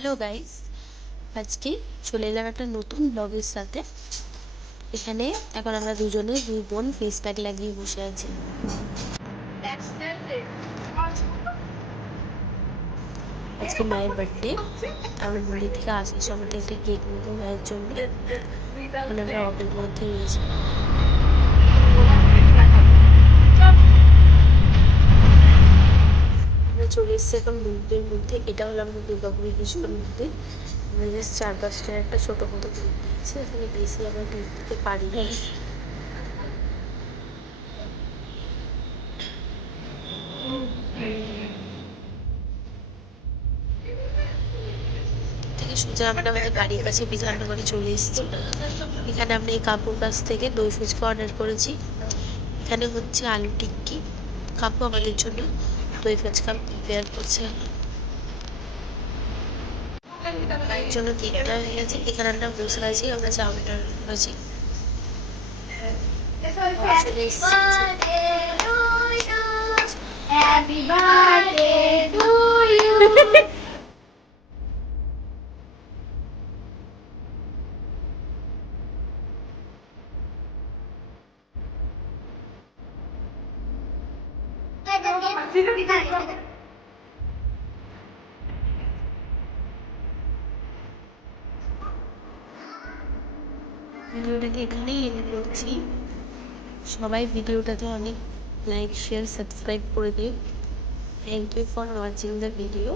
Hello guys, আজকে চলে এলাম একটা নতুন ব্লগের সাথে। এখানে এখন আমরা দুই বোন ফেস প্যাক লাগিয়ে বসে আছি। আজকে মায়ের বার্থডে। আমার বাড়ি থেকে আসার সময় একটা কেক নিতে মায়ের জন্য। এখন আমরা অটোর মধ্যে রয়েছি। আমরা চলে এসেছি এখন মন্দিরের মধ্যে। এটা হলো আমাদের দুর্গাপুরের কৃষ্ণ মন্দির। আমাদের চারপাশটা একটা ছোটো মতো আছে, এখানে বেশি আমরা দূর থেকে পারি না। থেকে সোজা আমরা আমাদের বাড়ির কাছে বিধাননগরে চলে এসেছি। এখানে আমরা এই কাকুর কাছ থেকে দই ফুচকা অর্ডার করেছি। এখানে হচ্ছে আলু টিক্কি। কাকু আমাদের জন্য দই ফুচকা প্রিপেয়ার করছে। মায়ের জন্য কেকটা হয়ে গেছে। এখানে আমরা বসে আছি, আমরা চাউমিন অর্ডার করেছি। চলে এসেছি। Happy birthday to you. ভিডিওটাকে এখানেই এন্ড করছি। সবাই ভিডিওটাতে অনেক লাইক শেয়ার সাবস্ক্রাইব করে দিও। Thank you for watching the video.